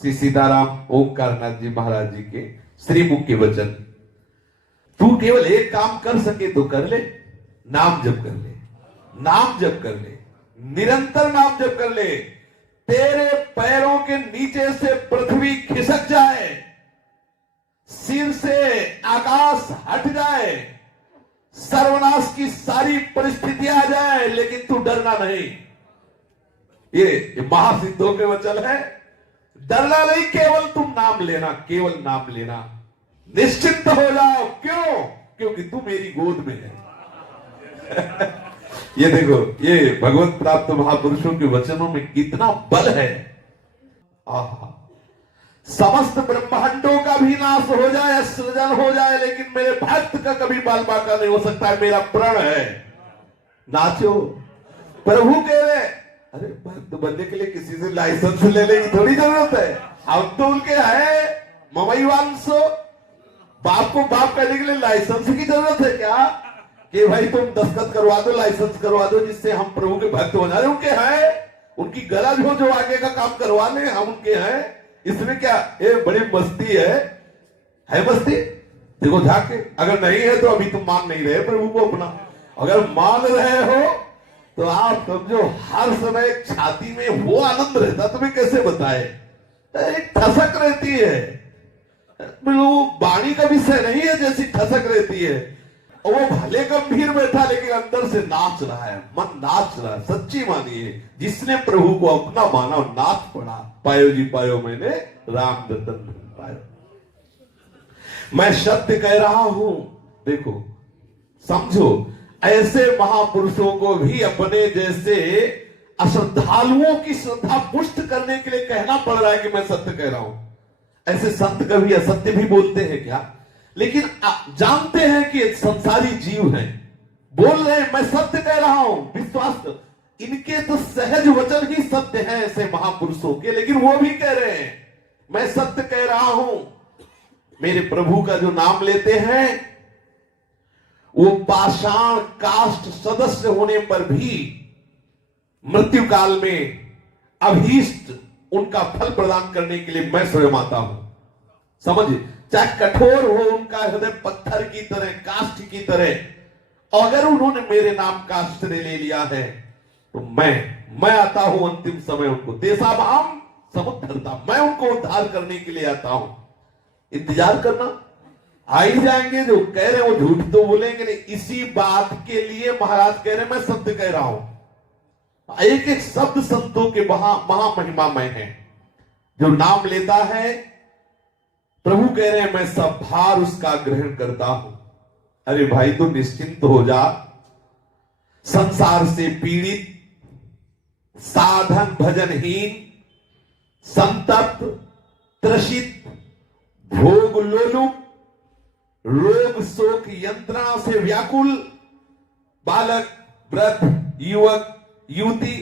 श्री सीताराम ओंकारनाथ जी महाराज जी के श्रीमुख के वचन। तू केवल एक काम कर सके तो कर ले, नाम जप कर ले, नाम जप कर ले, निरंतर नाम जप कर ले। तेरे पैरों के नीचे से पृथ्वी खिसक जाए, सिर से आकाश हट जाए, सर्वनाश की सारी परिस्थितियां आ जाए, लेकिन तू डरना नहीं। ये महासिद्धों के वचन है। डरना नहीं, केवल तुम नाम लेना, केवल नाम लेना, निश्चिंत हो जाओ। क्यों? क्योंकि तू मेरी गोद में है। ये देखो, ये भगवत प्राप्त महापुरुषों के वचनों में कितना बल है। आहा, समस्त ब्रह्मांडों का भी नाश हो जाए, सृजन हो जाए, लेकिन मेरे भक्त का कभी बाल बाका नहीं हो सकता है। मेरा प्रण है। नाचो। प्रभु कह रहे, अरे भक्त बनने के लिए किसी से लाइसेंस लेने की थोड़ी जरूरत है। हम तो उनके हैं ममई वांसो। बाप को बाप करने के लिए लाइसेंस की जरूरत है क्या? कि भाई तुम दस्तखत करवा दो, लाइसेंस करवा दो, जिससे हम प्रभु के भक्त हो जाए। उनके हैं, उनकी गरज हो जो आगे का काम करवा ले, हम उनके हैं। इसमें क्या ये बड़ी मस्ती है मस्ती? देखो झाके, अगर नहीं है तो अभी तुम मान नहीं रहे प्रभु को अपना। अगर मान रहे हो तो आप समझो हर समय छाती में वो आनंद रहता, तुम्हें कैसे बताए। एक ठसक रहती है, वाणी का विषय नहीं है, जैसी ठसक रहती है। और वो भले गंभीर बैठा, लेकिन अंदर से नाच रहा है, मन नाच रहा है। सच्ची मानिए, जिसने प्रभु को अपना माना और नाच पड़ा। पायो जी पायो, मैंने राम दर्शन पायो। मैं सत्य कह रहा हूं। देखो समझो, ऐसे महापुरुषों को भी अपने जैसे अश्रद्धालुओं की श्रद्धा पुष्ट करने के लिए कहना पड़ रहा है कि मैं सत्य कह रहा हूं। ऐसे संत कभी असत्य भी बोलते हैं क्या? लेकिन जानते हैं कि एक संसारी जीव है, बोल रहे हैं मैं सत्य कह रहा हूं, विश्वास कर। इनके तो सहज वचन ही सत्य है ऐसे महापुरुषों के, लेकिन वो भी कह रहे हैं मैं सत्य कह रहा हूं। मेरे प्रभु का जो नाम लेते हैं, वो पाषाण काष्ठ सदस्य होने पर भी मृत्यु काल में अभीष्ट उनका फल प्रदान करने के लिए मैं स्वयं आता हूं। समझिए, चाहे कठोर हो उनका हृदय, पत्थर की तरह, काष्ठ की तरह, अगर उन्होंने मेरे नाम का आश्रय ले लिया है तो मैं आता हूं अंतिम समय उनको देशाभाम समुद्धरता, मैं उनको उद्धार करने के लिए आता हूं। इंतजार करना, आ ही जाएंगे। जो कह रहे हैं वो झूठ तो बोलेंगे नहीं। इसी बात के लिए महाराज कह रहे हैं मैं सत्य कह रहा हूं। एक एक शब्द संतों के महामहिमामय है। जो नाम लेता है, प्रभु कह रहे हैं मैं सब भार उसका ग्रहण करता हूं। अरे भाई तू निश्चिंत हो जा। संसार से पीड़ित, साधन भजनहीन, संतप्त, त्रसित, भोग लोलुप, रोग शोक यंत्रणा से व्याकुल बालक, वृद्ध, युवक, युवती,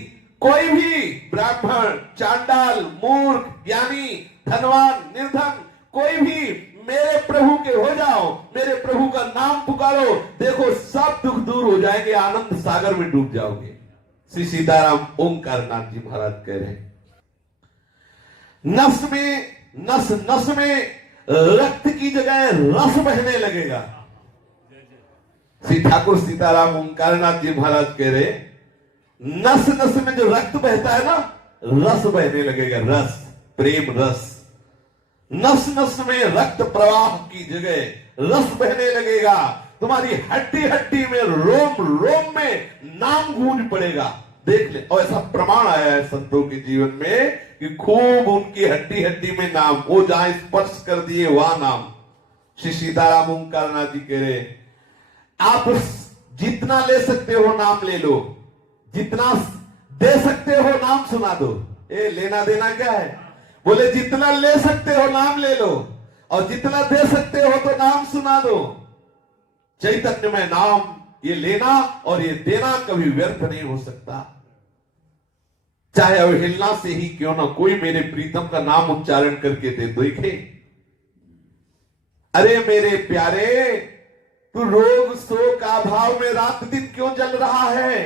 कोई भी ब्राह्मण, चांडाल, मूर्ख, ज्ञानी, धनवान, निर्धन, कोई भी मेरे प्रभु के हो जाओ, मेरे प्रभु का नाम पुकारो, देखो सब दुख दूर हो जाएंगे, आनंद सागर में डूब जाओगे। श्री सीताराम ओंकारनाथ जी महाराज कह रहे हैं, नस नस में रक्त की जगह रस बहने लगेगा। श्री ठाकुर सीताराम ओंकारनाथ जी महाराज कह रहे, नस नस में जो रक्त बहता है ना, रस बहने लगेगा, रस, प्रेम रस। नस नस में रक्त प्रवाह की जगह रस बहने लगेगा। तुम्हारी हड्डी हड्डी में, रोम रोम में नाम गूंज पड़ेगा। देख ले, और ऐसा प्रमाण आया है संतों के जीवन में कि खूब उनकी हड्डी हड्डी में नाम, वो जहां स्पर्श कर दिए वहां नाम। श्री सीताराम ओंकारनाथ जी कह रहे, आप जितना ले सकते हो नाम ले लो, जितना दे सकते हो नाम सुना दो। ए लेना देना क्या है? बोले जितना ले सकते हो नाम ले लो, और जितना दे सकते हो तो नाम सुना दो। चैतन्य में नाम, ये लेना और ये देना कभी व्यर्थ नहीं हो सकता। चाहे अवहेलना से ही क्यों ना कोई मेरे प्रीतम का नाम उच्चारण करके दे देखे। अरे मेरे प्यारे, तू रोग शोक अभाव में रात दिन क्यों जल रहा है,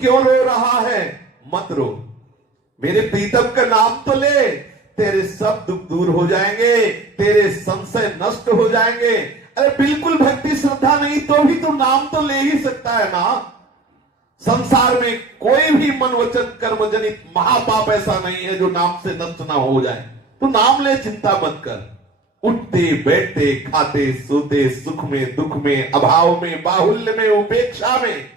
क्यों रो रहा है? मत रो, मेरे प्रीतम का नाम तो ले। तेरे सब दुख दूर हो जाएंगे, तेरे संशय नष्ट हो जाएंगे। अरे बिल्कुल भक्ति श्रद्धा नहीं तो भी तू नाम तो ले ही सकता है ना। संसार में कोई भी मन वचन कर्म जनित महापाप ऐसा नहीं है जो नाम से नष्ट ना हो जाए। तू नाम ले, चिंता मत कर। उठते बैठते खाते सोते, सुख में दुख में, अभाव में बाहुल्य में, उपेक्षा में,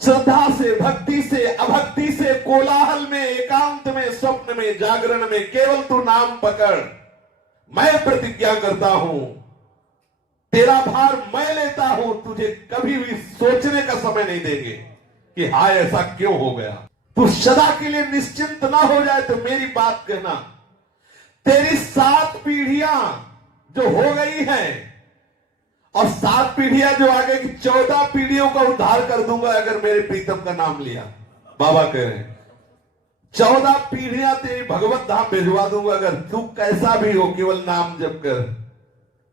श्रद्धा से भक्ति से अभक्ति से, कोलाहल में एकांत में, स्वप्न में जागरण में, केवल तू नाम पकड़। मैं प्रतिज्ञा करता हूं, तेरा भार मैं लेता हूं, तुझे कभी भी सोचने का समय नहीं देंगे कि हाय ऐसा क्यों हो गया। तू सदा के लिए निश्चिंत ना हो जाए तो मेरी बात कहना, तेरी 7 पीढ़ियां जो हो गई हैं और 7 पीढ़ियां जो आगे की 14 पीढ़ियों का उद्धार कर दूंगा अगर मेरे प्रीतम का नाम लिया। बाबा कह रहे हैं 14 पीढ़ियां तेरी भगवत धाम भिजवा दूंगा अगर तू कैसा भी हो, केवल नाम जप कर।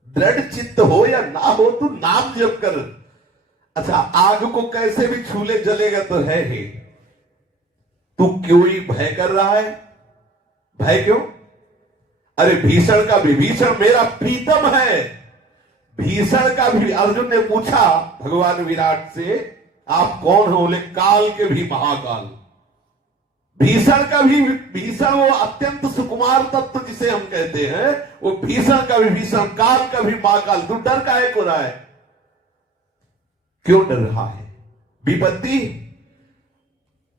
दृढ़ चित्त हो या ना हो, तू नाम जप कर। अच्छा, आग को कैसे भी छूले जलेगा तो है ही। तू क्यों ही भय कर रहा है? भय क्यों? अरे भीषण का विभीषण मेरा प्रीतम है। भीषण का भी अर्जुन ने पूछा भगवान विराट से, आप कौन हो? बोले काल के भी महाकाल। भीषण का भी भीषण, वो अत्यंत सुकुमार तत्व जिसे हम कहते हैं, वो भीषण का भी भीषण, काल का भी महाकाल। तू डर काहे को रहा है? क्यों डर रहा है? विपत्ति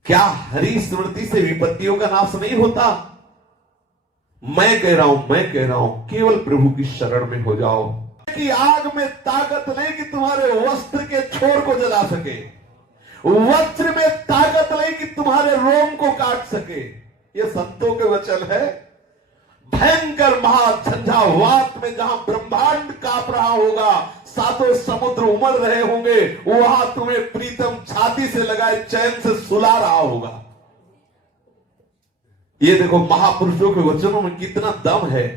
क्या हरि स्मृति से विपत्तियों का नाश नहीं होता? मैं कह रहा हूं केवल प्रभु की शरण में हो जाओ। कि आग में ताकत नहीं कि तुम्हारे वस्त्र के छोर को जला सके, वज्र में ताकत नहीं कि तुम्हारे रोम को काट सके। ये संतों के वचन है। भयंकर महाझंझावात में जहां ब्रह्मांड कांप रहा होगा, 7 समुद्र उमड़ रहे होंगे, वहां तुम्हें प्रीतम छाती से लगाए चैन से सुला रहा होगा। ये देखो महापुरुषों के वचनों में कितना दम है।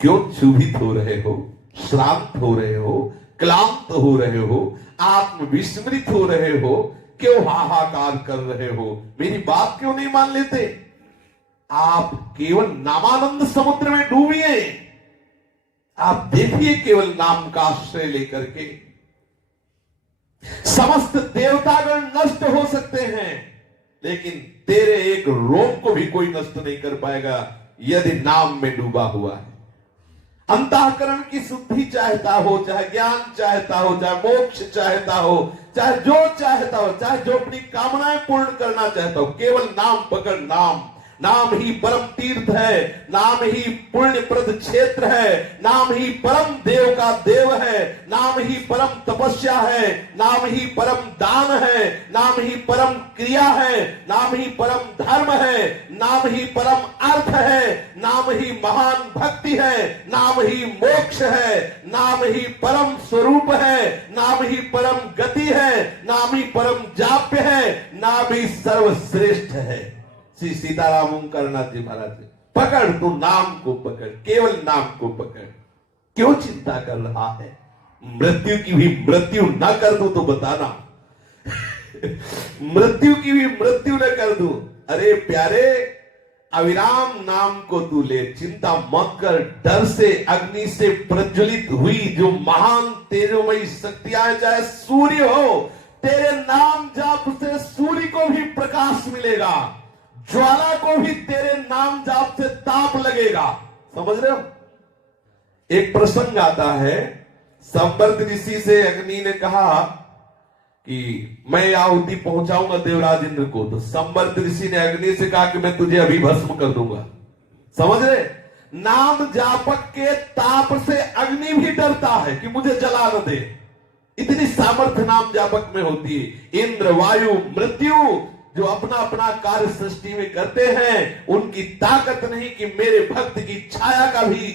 क्यों क्षुभित हो रहे हो, श्रांत हो रहे हो, क्लांत हो रहे हो, आत्म विस्मृत हो रहे हो, क्यों हाहाकार कर रहे हो? मेरी बात क्यों नहीं मान लेते? आप केवल नामानंद समुद्र में डूबिए। आप देखिए केवल नाम का आश्रय लेकर के समस्त देवतागण नष्ट हो सकते हैं, लेकिन तेरे एक रोम को भी कोई नष्ट नहीं कर पाएगा यदि नाम में डूबा हुआ है। अंतःकरण की शुद्धि चाहता हो, चाहे ज्ञान चाहता हो, चाहे मोक्ष चाहता हो, चाहे जो चाहता हो, चाहे जो अपनी कामनाएं पूर्ण करना चाहता हो, केवल नाम पकड़। नाम ही परम तीर्थ है, नाम ही पुण्य प्रद क्षेत्र है, नाम ही परम देव का देव है, नाम ही परम तपस्या है, नाम ही परम दान है, नाम ही परम क्रिया है, नाम ही परम धर्म है, नाम ही परम अर्थ है, नाम ही महान भक्ति है, नाम ही मोक्ष है, नाम ही परम स्वरूप है, नाम ही परम गति है, नाम ही परम जाप्य है, नाम ही सर्वश्रेष्ठ है। श्री सीताराम ओंकारनाथ जी महाराज, पकड़, तू नाम को पकड़, केवल नाम को पकड़। क्यों चिंता कर रहा है? मृत्यु की भी मृत्यु न कर दूं तो बताना। मृत्यु की भी मृत्यु न कर दूं। अरे प्यारे, अविराम नाम को तू ले, चिंता मत कर। डर से अग्नि से प्रज्वलित हुई जो महान तेजोमयी शक्तियां, चाहे सूर्य हो, तेरे नाम जाप से सूर्य को भी प्रकाश मिलेगा, ज्वाला को भी तेरे नाम जाप से ताप लगेगा। समझ रहे हो? एक प्रसंग आता है, संवर्त ऋषि से अग्नि ने कहा कि मैं आहुति पहुंचाऊंगा देवराज इंद्र को। तो संवर्त ऋषि ने अग्नि से कहा कि मैं तुझे अभी भस्म कर दूंगा। समझ रहे? नाम जापक के ताप से अग्नि भी डरता है कि मुझे जला न दे। इतनी सामर्थ्य नाम जापक में होती है। इंद्र, वायु, मृत्यु जो अपना अपना कार्य सृष्टि में करते हैं, उनकी ताकत नहीं कि मेरे भक्त की छाया का भी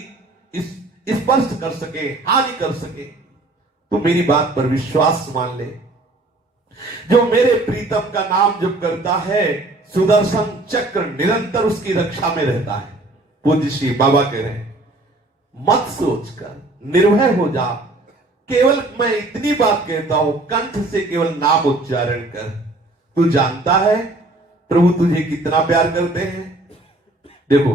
स्पर्श कर सके, हानि कर सके। तो मेरी बात पर विश्वास मान ले। जो मेरे प्रीतम का नाम जप करता है, सुदर्शन चक्र निरंतर उसकी रक्षा में रहता है। पूज्य श्री बाबा कह रहे हैं, मत सोचकर निर्भय हो जा। केवल मैं इतनी बात कहता हूं, कंठ से केवल नाम उच्चारण कर। तू जानता है प्रभु तुझे कितना प्यार करते हैं। देखो,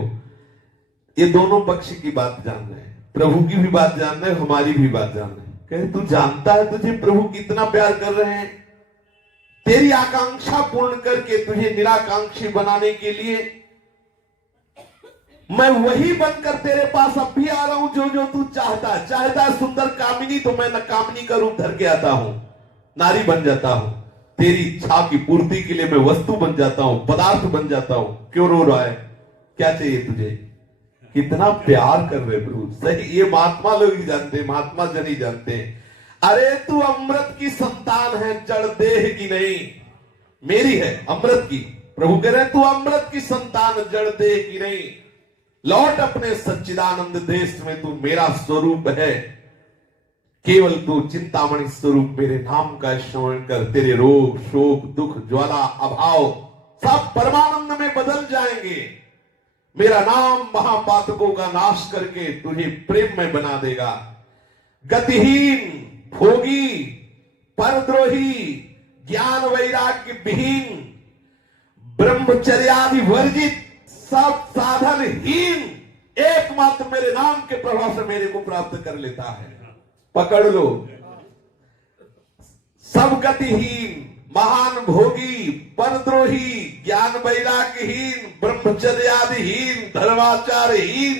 ये दोनों पक्ष की बात जान रहे हैं, प्रभु की भी बात जान रहे हैं, हमारी भी बात जान रहे हैं। कहे तू जानता है तुझे प्रभु कितना प्यार कर रहे हैं, तेरी आकांक्षा पूर्ण करके तुझे निराकांक्षी बनाने के लिए मैं वही बनकर तेरे पास अब भी आ रहा हूं जो जो तू चाहता है सुंदर कामिनी, तो मैं न कामिनी का रूप धर के आता हूं, नारी बन जाता हूं, तेरी इच्छा की पूर्ति के लिए मैं वस्तु बन जाता हूं, पदार्थ बन जाता हूं। क्यों रो रहा है, क्या चाहिए तुझे? कितना प्यार कर रहे प्रभु। सही, ये महात्मा लोग ही जानते, महात्मा जन ही जानते हैं। अरे तू अमृत की संतान है, जड़ देह की नहीं, मेरी है अमृत की। प्रभु कह रहे तू अमृत की संतान, जड़ देह की नहीं, लौट अपने सच्चिदानंद देश में, तू मेरा स्वरूप है। केवल तू चिंतामणि स्वरूप मेरे नाम का श्रवण कर, तेरे रोग शोक दुख ज्वाला अभाव सब परमानंद में बदल जाएंगे। मेरा नाम महापातकों का नाश करके तुझे प्रेम में बना देगा। गतिहीन, भोगी, परद्रोही, ज्ञान वैराग्य विहीन, ब्रह्मचर्यादि वर्जित, सब साधनहीन एकमात्र मेरे नाम के प्रभाव से मेरे को प्राप्त कर लेता है। पकड़ लो। सब गतिहीन, महान भोगी, परद्रोही, ज्ञान वैराग्यहीन, ब्रह्मचर्यादिहीन, धर्माचारहीन,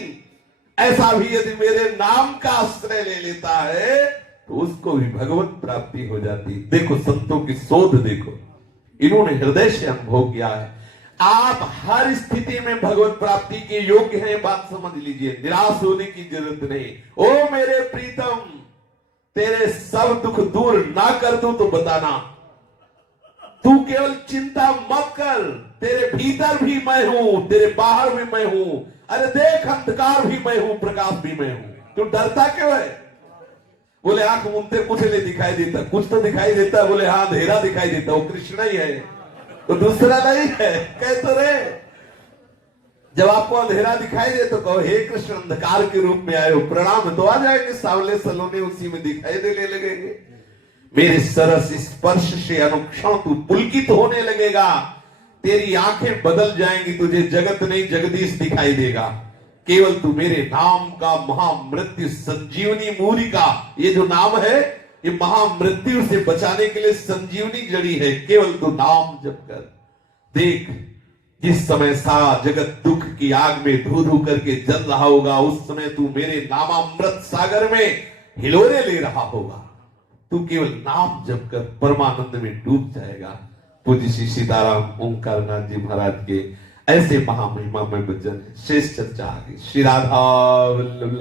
ऐसा भी यदि मेरे नाम का आश्रय ले लेता है तो उसको भी भगवत प्राप्ति हो जाती। देखो संतों की शोध देखो, इन्होंने हृदय से अनुभव किया है। आप हर स्थिति में भगवत प्राप्ति के योग्य हैं, बात समझ लीजिए, निराश होने की जरूरत नहीं। ओ मेरे प्रीतम, तेरे सब दुख दूर ना कर दूं तो बताना, तू केवल चिंता मत कर, तेरे भीतर भी मैं हूं, तेरे बाहर भी मैं हूं। अरे देख, अंधकार भी मैं हूं, प्रकाश भी मैं हूं, तू डरता क्यों है? बोले आंख मूंदते कुछ नहीं दिखाई देता, कुछ तो दिखाई देता। बोले हाँ, अंधेरा दिखाई देता, वो कृष्ण ही है, तो दूसरा नहीं है। कह तो रे, जब आपको अंधेरा दिखाई दे तो कहो हे कृष्ण, अंधकार के रूप में आए हो, प्रणाम, तो आ जाएंगे सावले सलोने उसी में दिखाई देने लगेंगे। मेरे सरस स्पर्श से अनुक्षण तू पुलकित होने लगेगा, तेरी आंखें बदल जाएंगी, तुझे जगत नहीं जगदीश दिखाई देगा। केवल तू मेरे नाम का महामृत्यु संजीवनी मूलिका, ये जो नाम है ये महामृत्यु से बचाने के लिए संजीवनी जड़ी है। केवल तू नाम जप कर देख, जिस समय सारा जगत दुख की आग में धू धू करके जल रहा होगा, उस समय तू मेरे नामामृत सागर में हिलोरे ले रहा होगा। तू केवल नाम जप कर परमानंद में डूब जाएगा। पूज्य श्री सीताराम ओंकार नाथ जी महाराज के ऐसे महामहिमा में वचन है। शेष चर्चा आगे। श्री राधा वल्लभ